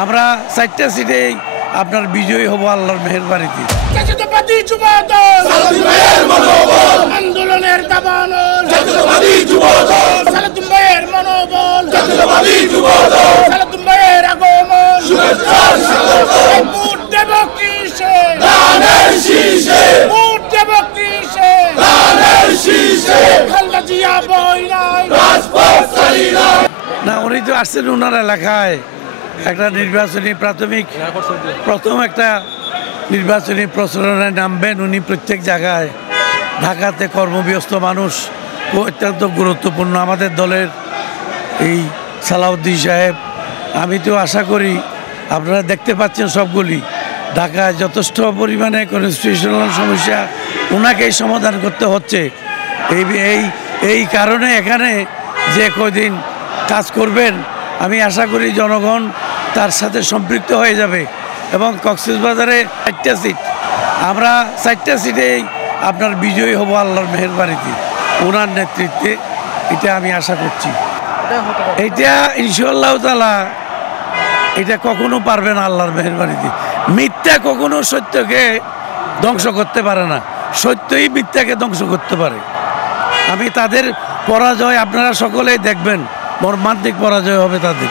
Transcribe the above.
আমরা 4টা সিটেই আপনার বিজয়ী হব আল্লাহর মেহেরবানিতে। আন্দোলনের দাবানল সালাতুল ভাইয়ের মনোবল সালাতুল ভাইয়ের আগমন ভোট দেব কিসে ভোট দেব কিসে খালেদা জিয়া বই নাই না, উনি তো আসছেন ওনার এলাকায় একটা নির্বাচনী প্রথম একটা নির্বাচনী প্রচারণে নামবেন উনি। প্রত্যেক জায়গায় ঢাকাতে কর্মব্যস্ত মানুষ অত্যন্ত গুরুত্বপূর্ণ আমাদের দলের এই সালাউদ্দিন সাহেব। আমি তো আশা করি আপনারা দেখতে পাচ্ছেন সবগুলি ঢাকায় যথেষ্ট পরিমাণে কনস্টিটিউশনাল সমস্যা ওনাকেই সমাধান করতে হচ্ছে। এই কারণে এখানে যে কয়দিন কাজ করবেন আমি আশা করি জনগণ তার সাথে সম্পৃক্ত হয়ে যাবে এবং কক্সবাজারে 4টা সিট, আমরা 4টা সিটেই আপনার বিজয়ী হব আল্লাহর মেহেরবানিতে ওনার নেতৃত্বে, এটা আমি আশা করছি। এটা ইনশাআল্লাহ তাআলা এটা কখনো পারবে না আল্লাহর মেহেরবানিতে। মিথ্যা কখনো সত্যকে ধ্বংস করতে পারে না, সত্যই মিথ্যাকে ধ্বংস করতে পারে। আমি তাদের পরাজয় আপনারা সকলেই দেখবেন, মর্মান্তিক পরাজয় হবে তাদের।